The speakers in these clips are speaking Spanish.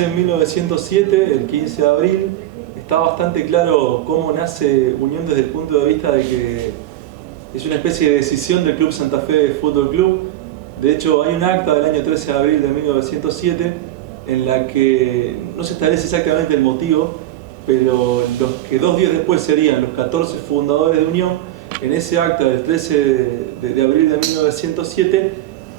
nace en 1907, el 15 de abril. Está bastante claro cómo nace Unión desde el punto de vista de que es una especie de decisión del Club Santa Fe Fútbol Club. De hecho, hay un acta del año 13 de abril de 1907 en la que no se establece exactamente el motivo, pero los que 2 días después serían los 14 fundadores de Unión, en ese acta del 13 de abril de 1907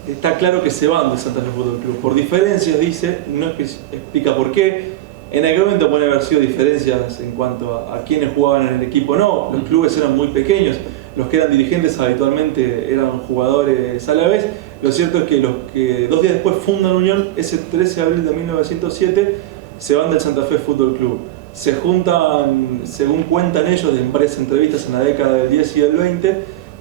está claro que se van del Santa Fe Fútbol Club. Por diferencias, dice, no explica por qué. En aquel momento pueden haber sido diferencias en cuanto a quienes jugaban en el equipo, no. Los clubes eran muy pequeños, los que eran dirigentes habitualmente eran jugadores a la vez. Lo cierto es que los que 2 días después fundan Unión, ese 13 de abril de 1907, se van del Santa Fe Fútbol Club. Se juntan, según cuentan ellos en varias entrevistas en la década del 10 y del 20,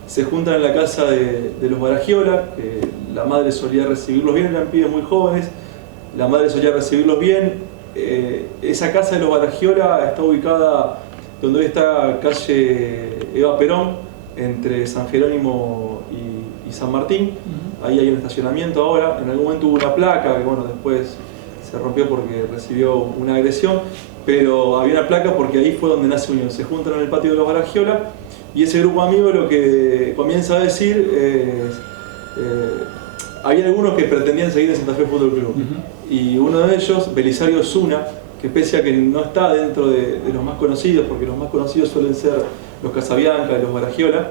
se juntan en la casa de los Baragiola, que la madre solía recibirlos bien, eran pibes muy jóvenes, la madre solía recibirlos bien. Esa casa de los Baragiola está ubicada donde hoy está calle Eva Perón, entre San Jerónimo y San Martín. Ahí hay un estacionamiento ahora. En algún momento hubo una placa que bueno, después se rompió porque recibió una agresión, pero había una placa porque ahí fue donde nace Unión. Se juntan en el patio de los Baragiola y ese grupo de amigos lo que comienza a decir es había algunos que pretendían seguir en Santa Fe Fútbol Club. Y uno de ellos, Belisario Zuna, que pese a que no está dentro de los más conocidos, porque los más conocidos suelen ser los Casabianca y los Baragiola,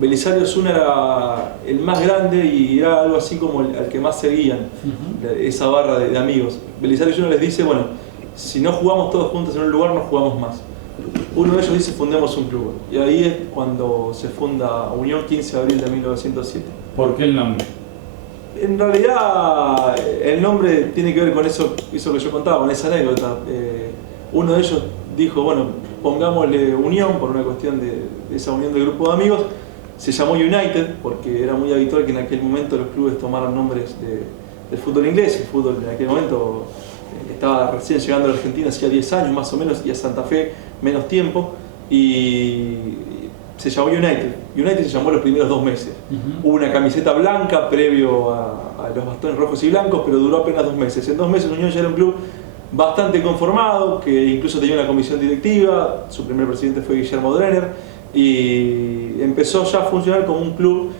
Belisario Zuna era el más grande y era algo así como al que más seguían, esa barra de amigos. Belisario Zuna les dice, bueno, si no jugamos todos juntos en un lugar, no jugamos más. Uno de ellos dice, fundemos un club. Y ahí es cuando se funda Unión, 15 de abril de 1907. ¿Por qué el nombre? En realidad, el nombre tiene que ver con eso que yo contaba, con esa anécdota. Uno de ellos dijo, bueno, pongámosle Unión por una cuestión de esa unión del grupo de amigos. Se llamó United porque era muy habitual que en aquel momento los clubes tomaran nombres del fútbol inglés. El fútbol en aquel momento estaba recién llegando a la Argentina, hacía 10 años más o menos, y a Santa Fe menos tiempo. Y se llamó United. United se llamó los primeros 2 meses. Hubo una camiseta blanca previo a los bastones rojos y blancos, pero duró apenas 2 meses. En 2 meses Unión ya era un club bastante conformado, que incluso tenía una comisión directiva. Su primer presidente fue Guillermo Drenner, y empezó ya a funcionar como un club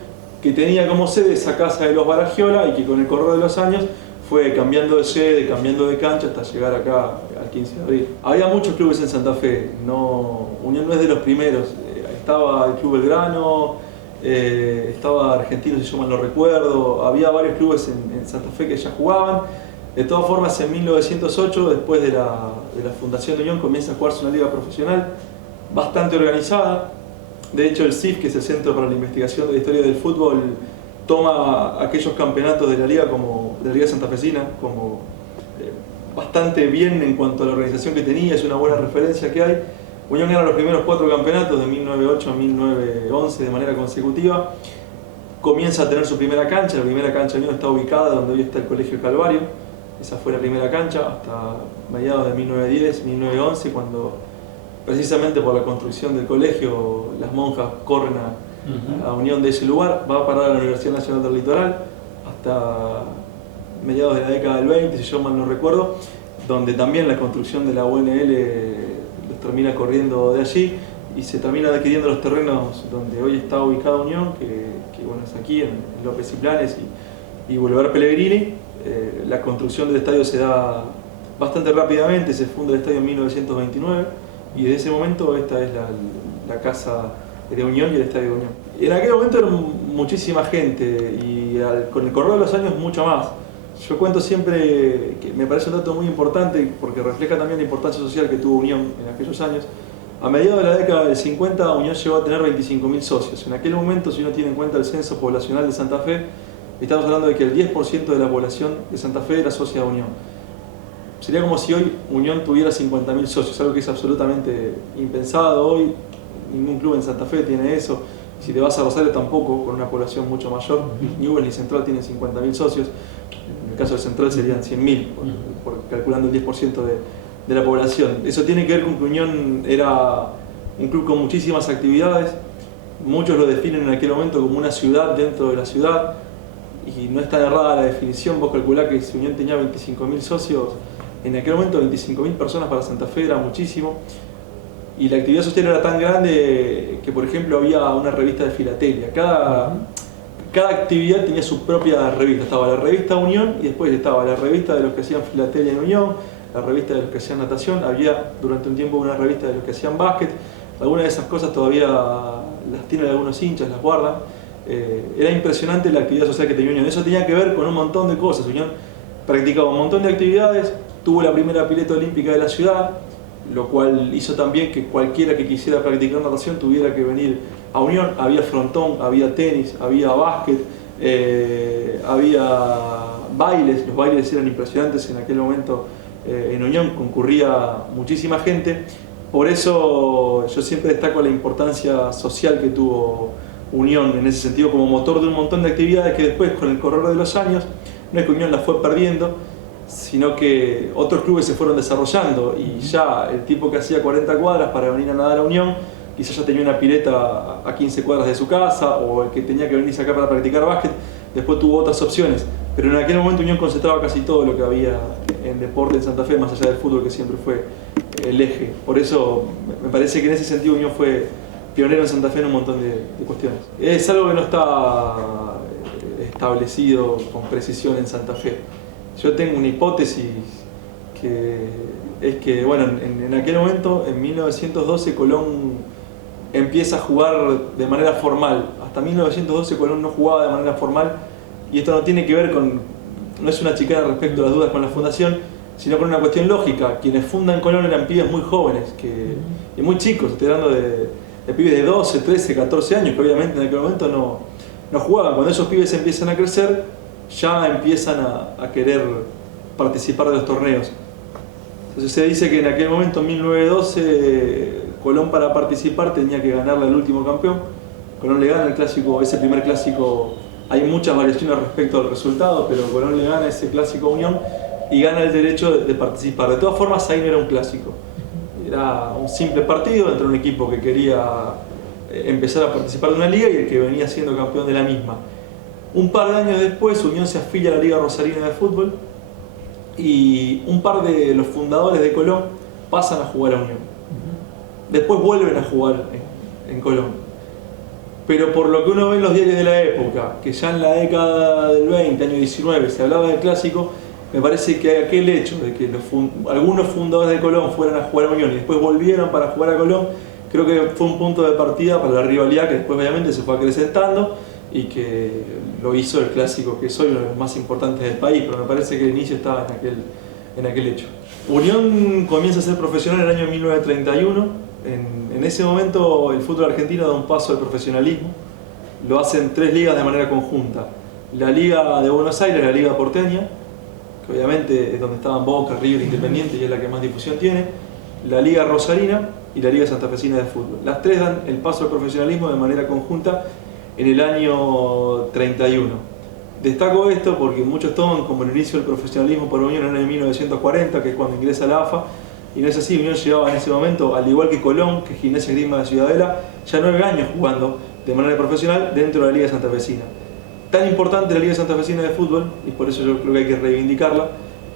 que tenía como sede esa casa de los Baragiola y que con el correr de los años fue cambiando de sede, cambiando de cancha hasta llegar acá al 15 de abril. Había muchos clubes en Santa Fe, Unión no es de los primeros. Estaba el Club Belgrano, estaba Argentino, si yo mal no recuerdo. Había varios clubes en Santa Fe que ya jugaban. De todas formas, en 1908, después de la fundación de Unión, comienza a jugarse una liga profesional bastante organizada. De hecho, el CIF, que es el Centro para la Investigación de la Historia del Fútbol, toma aquellos campeonatos de la Liga Santafesina como bastante bien en cuanto a la organización que tenía, es una buena referencia que hay. Unión gana los primeros 4 campeonatos de 1908 a 1911 de manera consecutiva. Comienza a tener su primera cancha. La primera cancha de Unión está ubicada donde hoy está el Colegio Calvario. Esa fue la primera cancha hasta mediados de 1910, 1911, cuando precisamente por la construcción del colegio las monjas corren a Unión de ese lugar. Va a parar a la Universidad Nacional del Litoral hasta mediados de la década del 20, si yo mal no recuerdo, donde también la construcción de la UNL los termina corriendo de allí y se termina adquiriendo los terrenos donde hoy está ubicada Unión, que bueno, es aquí en López y Planes y Boulevard Pellegrini. La construcción del estadio se da bastante rápidamente, se funda el estadio en 1929 y desde ese momento esta es la casa de Unión y el estadio de Unión. En aquel momento era muchísima gente y con el correr de los años mucho más. Yo cuento siempre que me parece un dato muy importante porque refleja también la importancia social que tuvo Unión en aquellos años. A mediados de la década del 50, Unión llegó a tener 25.000 socios. En aquel momento, si uno tiene en cuenta el censo poblacional de Santa Fe, estamos hablando de que el 10% de la población de Santa Fe era socia de Unión. Sería como si hoy Unión tuviera 50.000 socios, algo que es absolutamente impensado hoy. Ningún club en Santa Fe tiene eso. Si te vas a Rosario tampoco, con una población mucho mayor. Ni Newell's ni Central tienen 50.000 socios. En el caso de Central serían 100.000, calculando el 10% de la población. Eso tiene que ver con que Unión era un club con muchísimas actividades. Muchos lo definen en aquel momento como una ciudad dentro de la ciudad. y no es tan errada la definición. Vos calculás que si Unión tenía 25.000 socios, en aquel momento 25.000 personas para Santa Fe era muchísimo. Y la actividad social era tan grande que, por ejemplo, había una revista de filatelia. Cada actividad tenía su propia revista. Estaba la revista Unión y después estaba la revista de los que hacían filatelia en Unión, la revista de los que hacían natación. Había durante un tiempo una revista de los que hacían básquet. Algunas de esas cosas todavía las tienen algunos hinchas, las guardan. Era impresionante la actividad social que tenía Unión. Eso tenía que ver con un montón de cosas. Unión practicaba un montón de actividades, tuvo la primera pileta olímpica de la ciudad, lo cual hizo también que cualquiera que quisiera practicar natación tuviera que venir a Unión. Había frontón, había tenis, había básquet, había bailes. Los bailes eran impresionantes en aquel momento. En Unión concurría muchísima gente. Por eso yo siempre destaco la importancia social que tuvo Unión en ese sentido, como motor de un montón de actividades que después, con el correr de los años, no es que Unión las fue perdiendo, sino que otros clubes se fueron desarrollando y ya el tipo que hacía 40 cuadras para venir a nadar a Unión, quizás ya tenía una pileta a 15 cuadras de su casa, o el que tenía que venirse acá para practicar básquet, después tuvo otras opciones. Pero en aquel momento Unión concentraba casi todo lo que había en deporte en Santa Fe, más allá del fútbol, que siempre fue el eje. Por eso me parece que en ese sentido Unión fue pionero en Santa Fe en un montón de cuestiones. Es algo que no está establecido con precisión en Santa Fe. Yo tengo una hipótesis que es que, bueno, en aquel momento, en 1912, Colón empieza a jugar de manera formal. Hasta 1912 Colón no jugaba de manera formal, y esto no tiene que ver con, no es una chicana respecto a las dudas con la fundación, sino con una cuestión lógica. Quienes fundan Colón eran pibes muy jóvenes y muy chicos, estoy hablando de pibes de 12, 13, 14 años, que obviamente en aquel momento no jugaban. Cuando esos pibes empiezan a crecer, ya empiezan a querer participar de los torneos. Entonces se dice que en aquel momento, en 1912, Colón para participar tenía que ganarle al último campeón. Colón le gana el clásico, ese primer clásico, hay muchas variaciones respecto al resultado, pero Colón le gana ese clásico a Unión y gana el derecho de participar. De todas formas, ahí no era un clásico, era un simple partido entre un equipo que quería empezar a participar de una liga y el que venía siendo campeón de la misma. Un par de años después, Unión se afilia a la Liga Rosarina de Fútbol y un par de los fundadores de Colón pasan a jugar a Unión. Después vuelven a jugar en Colón. Pero por lo que uno ve en los diarios de la época, que ya en la década del 20, año 19, se hablaba del clásico, me parece que aquel hecho de que algunos fundadores de Colón fueran a jugar a Unión y después volvieron para jugar a Colón, creo que fue un punto de partida para la rivalidad que después obviamente se fue acrecentando y que lo hizo el clásico que es hoy uno de los más importantes del país, pero me parece que el inicio estaba en aquel hecho. Unión comienza a ser profesional en el año 1931. En ese momento el fútbol argentino da un paso al profesionalismo. Lo hacen 3 ligas de manera conjunta. La Liga de Buenos Aires, la Liga Porteña, que obviamente es donde estaban Boca, River, Independiente y es la que más difusión tiene. La Liga Rosarina y la Liga Santafesina de Fútbol. Las 3 dan el paso al profesionalismo de manera conjunta en el año 31. Destaco esto porque muchos toman como el inicio del profesionalismo por Unión en el año 1940, que es cuando ingresa la AFA, y no es así. Unión llevaba en ese momento, al igual que Colón, que Gimnasia y Esgrima de Ciudadela, ya 9 años jugando de manera profesional dentro de la Liga Santafesina. Tan importante la Liga Santafesina de Fútbol, y por eso yo creo que hay que reivindicarla,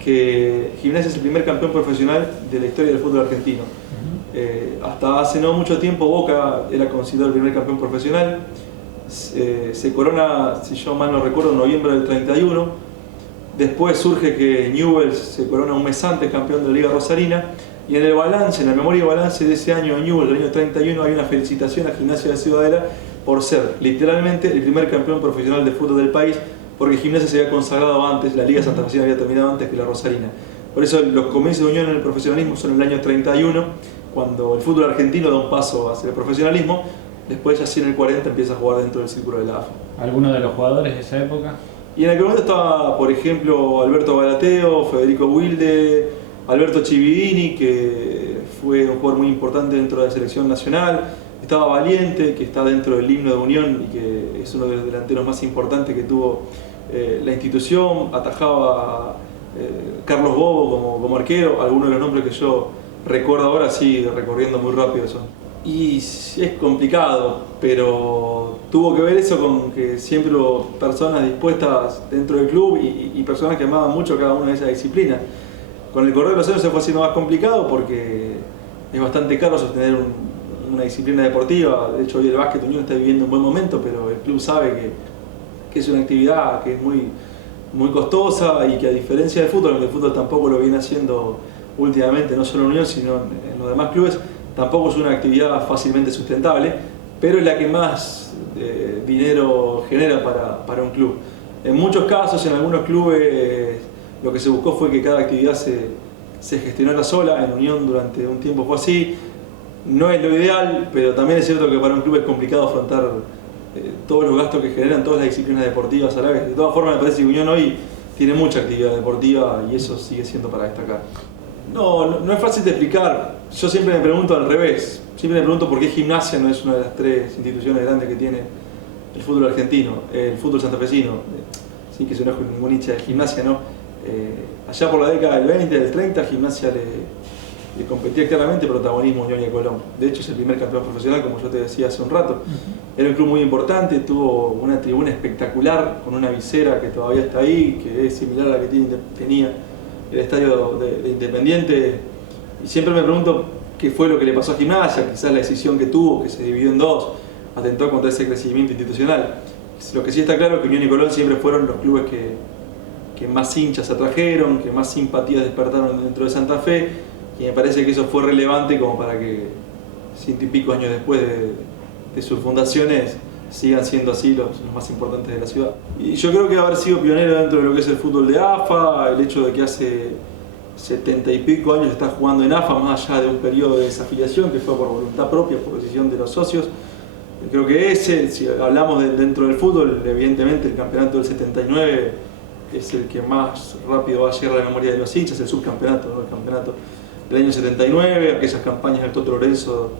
que Gimnasia es el primer campeón profesional de la historia del fútbol argentino. Hasta hace no mucho tiempo Boca era considerado el primer campeón profesional. Se corona, si yo mal no recuerdo, en noviembre del 31. Después surge que Newell's se corona un mes antes campeón de la Liga Rosarina. Y en el balance, en la memoria y balance de ese año de Newell's, del año 31, hay una felicitación a Gimnasia de Ciudadela por ser literalmente el primer campeón profesional de fútbol del país, porque Gimnasia se había consagrado antes, la Liga Santafesina había terminado antes que la Rosarina. Por eso los comienzos de Unión en el profesionalismo son en el año 31, cuando el fútbol argentino da un paso hacia el profesionalismo. Después, ya así en el 40, empieza a jugar dentro del círculo de la AFA. ¿Alguno de los jugadores de esa época? Y en aquel momento estaba, por ejemplo, Alberto Barateo, Federico Wilde, Alberto Chividini, que fue un jugador muy importante dentro de la selección nacional. Estaba Valiente, que está dentro del himno de Unión y que es uno de los delanteros más importantes que tuvo la institución. Atajaba Carlos Bobo como arquero. Algunos de los nombres que yo recuerdo ahora, sí, recorriendo muy rápido son. Y es complicado, pero tuvo que ver eso con que siempre hubo personas dispuestas dentro del club y personas que amaban mucho cada una de esas disciplinas. Con el correr de los años se fue haciendo más complicado porque es bastante caro sostener una disciplina deportiva. De hecho, hoy el básquet Unión está viviendo un buen momento, pero el club sabe que es una actividad que es muy costosa y que, a diferencia del fútbol, aunque el fútbol tampoco lo viene haciendo últimamente, no solo en Unión, sino en los demás clubes, tampoco es una actividad fácilmente sustentable, pero es la que más dinero genera para un club. En muchos casos, en algunos clubes, lo que se buscó fue que cada actividad se gestionara sola. En Unión durante un tiempo fue así. No es lo ideal, pero también es cierto que para un club es complicado afrontar todos los gastos que generan todas las disciplinas deportivas a la vez. De todas formas, me parece que Unión hoy tiene mucha actividad deportiva y eso sigue siendo para destacar. No es fácil de explicar. Yo siempre me pregunto al revés. Siempre me pregunto por qué Gimnasia no es una de las 3 instituciones grandes que tiene el fútbol argentino, el fútbol santafesino, sin que se enoje ningún hincha de Gimnasia, ¿no? Allá por la década del 20, del 30, Gimnasia le competía claramente protagonismo a Unión y a Colón. De hecho, es el primer campeón profesional, como yo te decía hace un rato. Era un club muy importante, tuvo una tribuna espectacular con una visera que todavía está ahí, que es similar a la que tenía el estadio de Independiente. Y siempre me pregunto qué fue lo que le pasó a Gimnasia. Quizás la decisión que tuvo, que se dividió en dos, atentó contra ese crecimiento institucional. Lo que sí está claro es que Unión y Colón siempre fueron los clubes que más hinchas atrajeron, que más simpatías despertaron dentro de Santa Fe, y me parece que eso fue relevante como para que 100 y pico años después de sus fundaciones sigan siendo así los más importantes de la ciudad. Y yo creo que haber sido pionero dentro de lo que es el fútbol de AFA, el hecho de que hace 70 y pico años está jugando en AFA, más allá de un periodo de desafiliación que fue por voluntad propia, por decisión de los socios. Creo que si hablamos dentro del fútbol, evidentemente el campeonato del 79 es el que más rápido va a llegar a la memoria de los hinchas, el subcampeonato, ¿no? El campeonato del año 79, aquellas campañas del Toto Lorenzo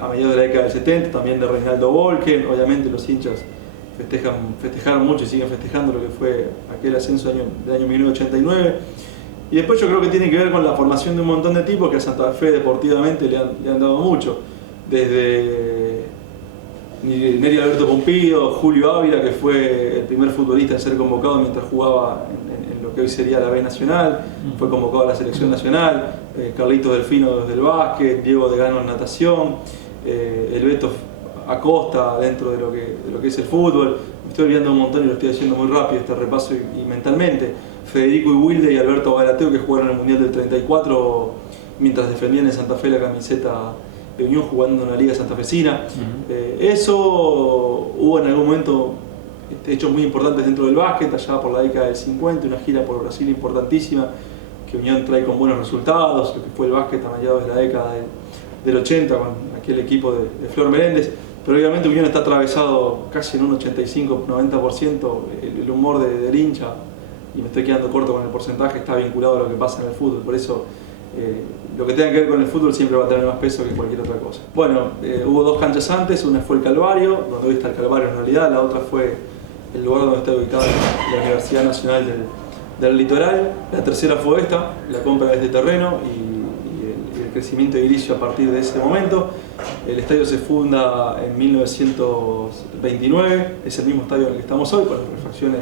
a mediados de la década del 70, también de Reinaldo Volken. Obviamente los hinchas festejaron mucho y siguen festejando lo que fue aquel ascenso del año 1989. Y después yo creo que tiene que ver con la formación de un montón de tipos que a Santa Fe deportivamente le han dado mucho. Desde Neri Alberto Pompido, Julio Ávila, que fue el primer futbolista en ser convocado mientras jugaba en lo que hoy sería la B Nacional, fue convocado a la selección nacional, Carlitos Delfino desde el básquet, Diego Degano en natación, el Beto Acosta dentro de lo que es el fútbol. Me estoy olvidando un montón y lo estoy haciendo muy rápido este repaso y mentalmente. Federico Wilde y Alberto Galateo, que jugaron el Mundial del 34 mientras defendían en Santa Fe la camiseta de Unión, jugando en la Liga Santafesina. Eso hubo en algún momento hechos muy importantes dentro del básquet, allá por la década del 50, una gira por Brasil importantísima, que Unión trae con buenos resultados, lo que fue el básquet a mediados de la década del 80 con aquel equipo de Flor Meléndez. Pero obviamente Unión está atravesado casi en un 85-90% el humor del hincha, y me estoy quedando corto con el porcentaje, está vinculado a lo que pasa en el fútbol. Por eso lo que tenga que ver con el fútbol siempre va a tener más peso que cualquier otra cosa. Bueno, hubo 2 canchas antes, una fue el Calvario, donde hoy está el Calvario en realidad, la otra fue el lugar donde está ubicada la Universidad Nacional del Litoral. La tercera fue esta, la compra de este terreno y el crecimiento edilicio a partir de ese momento. El estadio se funda en 1929, es el mismo estadio en el que estamos hoy, con las refacciones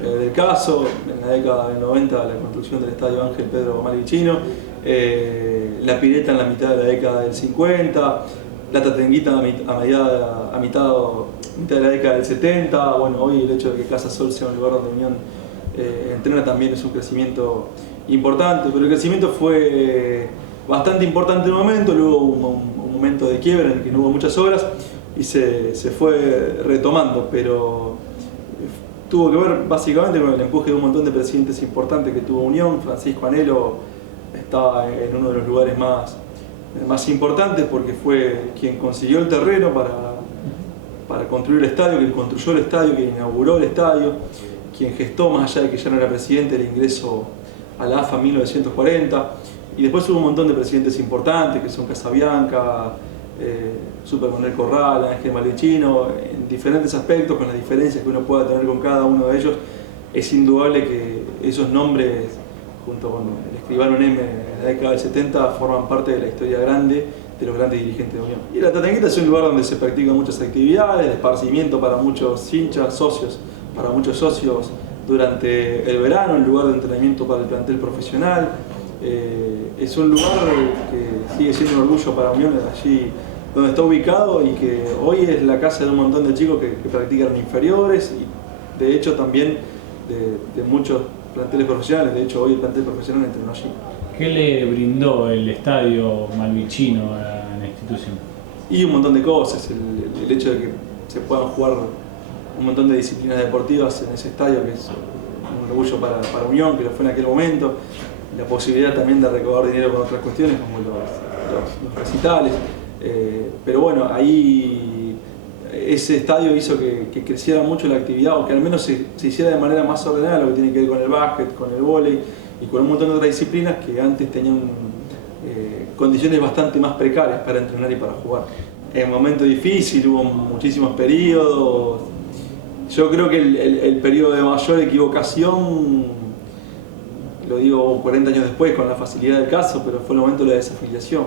del caso. En la década del 90 la construcción del estadio Ángel Pedro Malvicino, la pileta en la mitad de la década del 50, la Tatenguita a mitad de la década del 70. Bueno, hoy el hecho de que Casa Sol sea un lugar donde Unión entrena también es un crecimiento importante, pero el crecimiento fue bastante importante en un momento, luego hubo un momento de quiebra en el que no hubo muchas obras y se fue retomando, pero tuvo que ver básicamente con el empuje de un montón de presidentes importantes que tuvo Unión. Francisco Anhelo estaba en uno de los lugares más importantes porque fue quien consiguió el terreno para construir el estadio, quien construyó el estadio, quien inauguró el estadio, quien gestó, más allá de que ya no era presidente, el ingreso a la AFA en 1940. Y después hubo un montón de presidentes importantes que son Casabianca, Super Manuel Corral, Ángel Malvicino, en diferentes aspectos, con las diferencias que uno pueda tener con cada uno de ellos. Es indudable que esos nombres, junto con el escribano Neme en la década del 70, forman parte de la historia grande de los grandes dirigentes de Unión. Y la Tatanguita es un lugar donde se practican muchas actividades, de esparcimiento para muchos hinchas, socios, para muchos socios durante el verano, un lugar de entrenamiento para el plantel profesional. Es un lugar que sigue siendo un orgullo para Unión, allí donde está ubicado, y que hoy es la casa de un montón de chicos que practican inferiores, y de hecho también de muchos planteles profesionales. De hecho hoy el plantel profesional entrenó allí. ¿Qué le brindó el estadio malvichino a la institución? Y un montón de cosas, el hecho de que se puedan jugar un montón de disciplinas deportivas en ese estadio, que es un orgullo para Unión, que lo fue en aquel momento. La posibilidad también de recaudar dinero con otras cuestiones, como los recitales. Pero bueno, ahí ese estadio hizo que creciera mucho la actividad, o que al menos se hiciera de manera más ordenada, lo que tiene que ver con el básquet, con el vóley y con un montón de otras disciplinas que antes tenían condiciones bastante más precarias para entrenar y para jugar. En un momento difícil, hubo muchísimos periodos. Yo creo que el periodo de mayor equivocación, lo digo 40 años después con la facilidad del caso, pero fue el momento de la desafiliación.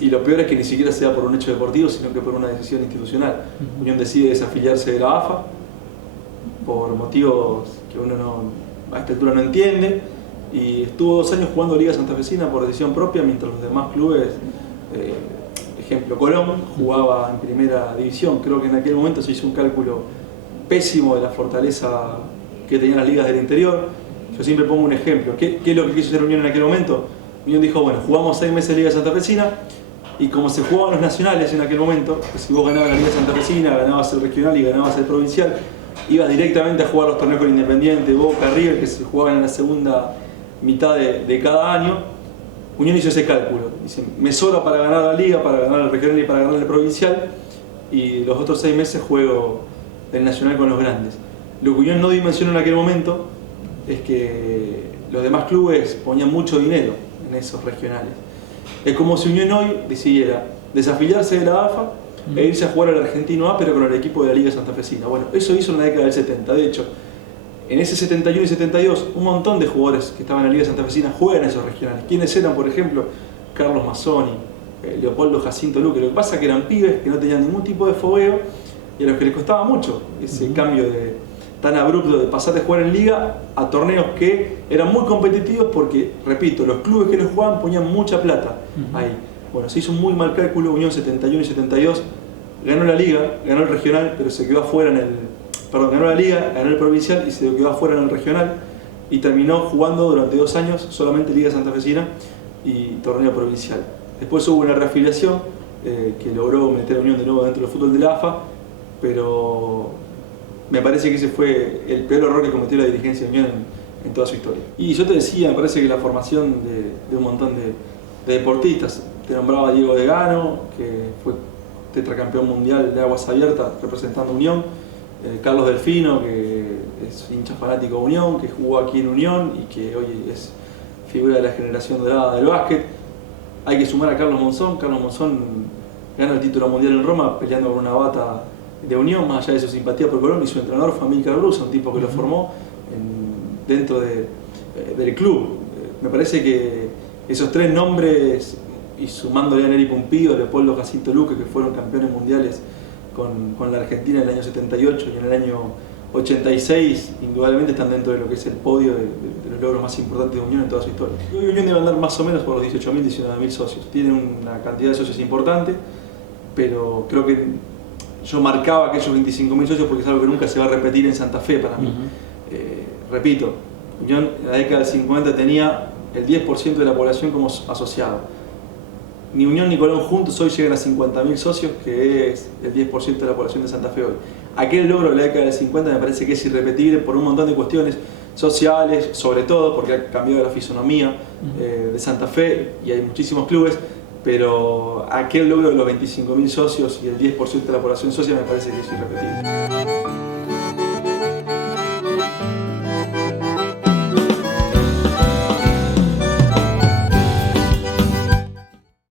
Y lo peor es que ni siquiera sea por un hecho deportivo, sino que por una decisión institucional. Unión decide desafiliarse de la AFA por motivos que uno a esta altura no entiende, y estuvo 2 años jugando Liga Santafesina por decisión propia, mientras los demás clubes, ejemplo Colón, jugaba en primera división. Creo que en aquel momento se hizo un cálculo pésimo de la fortaleza que tenían las ligas del interior. Yo siempre pongo un ejemplo. ¿Qué es lo que quiso hacer Unión en aquel momento? Unión dijo, bueno, jugamos 6 meses Liga Santafesina, y como se jugaban los nacionales en aquel momento, pues si vos ganabas la Liga Santafesina, ganabas el regional y ganabas el provincial, ibas directamente a jugar los torneos con Independiente, Boca, River, que se jugaban en la segunda mitad de cada año. Unión hizo ese cálculo. Dice, me sobra para ganar la Liga, para ganar el regional y para ganar el provincial, y los otros 6 meses juego el nacional con los grandes. Lo que Unión no dimensionó en aquel momento es que los demás clubes ponían mucho dinero en esos regionales. Es como si Unión hoy decidiera desafiliarse de la AFA e irse a jugar al Argentino A, pero con el equipo de la Liga Santafesina. Bueno, eso hizo en la década del 70. De hecho, en ese 71 y 72, un montón de jugadores que estaban en la Liga Santafesina juegan esos regionales. ¿Quiénes eran, por ejemplo? Carlos Mazzoni, Leopoldo Jacinto Luque. Lo que pasa es que eran pibes que no tenían ningún tipo de fogueo, y a los que les costaba mucho ese cambio tan abrupto de pasar de jugar en Liga a torneos que eran muy competitivos, porque, repito, los clubes que los jugaban ponían mucha plata ahí. Bueno, se hizo un muy mal cálculo. Unión 71 y 72 ganó la Liga, ganó el regional, pero se quedó afuera ganó la Liga, ganó el provincial y se quedó afuera en el regional, y terminó jugando durante 2 años solamente Liga Santafesina y torneo provincial. Después hubo una reafiliación que logró meter a Unión de nuevo dentro del fútbol de la AFA, pero me parece que ese fue el peor error que cometió la dirigencia de Unión en toda su historia. Y yo te decía, me parece que la formación de un montón de deportistas, te nombraba Diego Degano, que fue tetracampeón mundial de aguas abiertas representando a Unión, Carlos Delfino, que es hincha fanático de Unión, que jugó aquí en Unión y que hoy es figura de la generación dorada del básquet. Hay que sumar a Carlos Monzón. Carlos Monzón gana el título mundial en Roma peleando con una bata de Unión, más allá de su simpatía por Colón, y su entrenador fue Amílcar Brusa, un tipo que lo formó dentro del club. Me parece que esos 3 nombres, y sumándole a Neri Pumpido, Leopoldo Jacinto Luque, que fueron campeones mundiales con la Argentina en el año 78 y en el año 86, indudablemente están dentro de lo que es el podio de los logros más importantes de Unión en toda su historia. Hoy Unión debe andar más o menos por los 18.000, 19.000 socios. Tienen una cantidad de socios importante, pero creo que yo marcaba aquellos 25.000 socios porque es algo que nunca se va a repetir en Santa Fe para mí. Repito, Unión en la década del 50 tenía el 10% de la población como asociado. Ni Unión ni Colón juntos hoy llegan a 50.000 socios, que es el 10% de la población de Santa Fe hoy. Aquel logro de la década del 50 me parece que es irrepetible por un montón de cuestiones sociales, sobre todo porque ha cambiado la fisonomía de Santa Fe y hay muchísimos clubes, pero aquel logro de los 25.000 socios y el 10% de la población socia me parece que es irrepetible.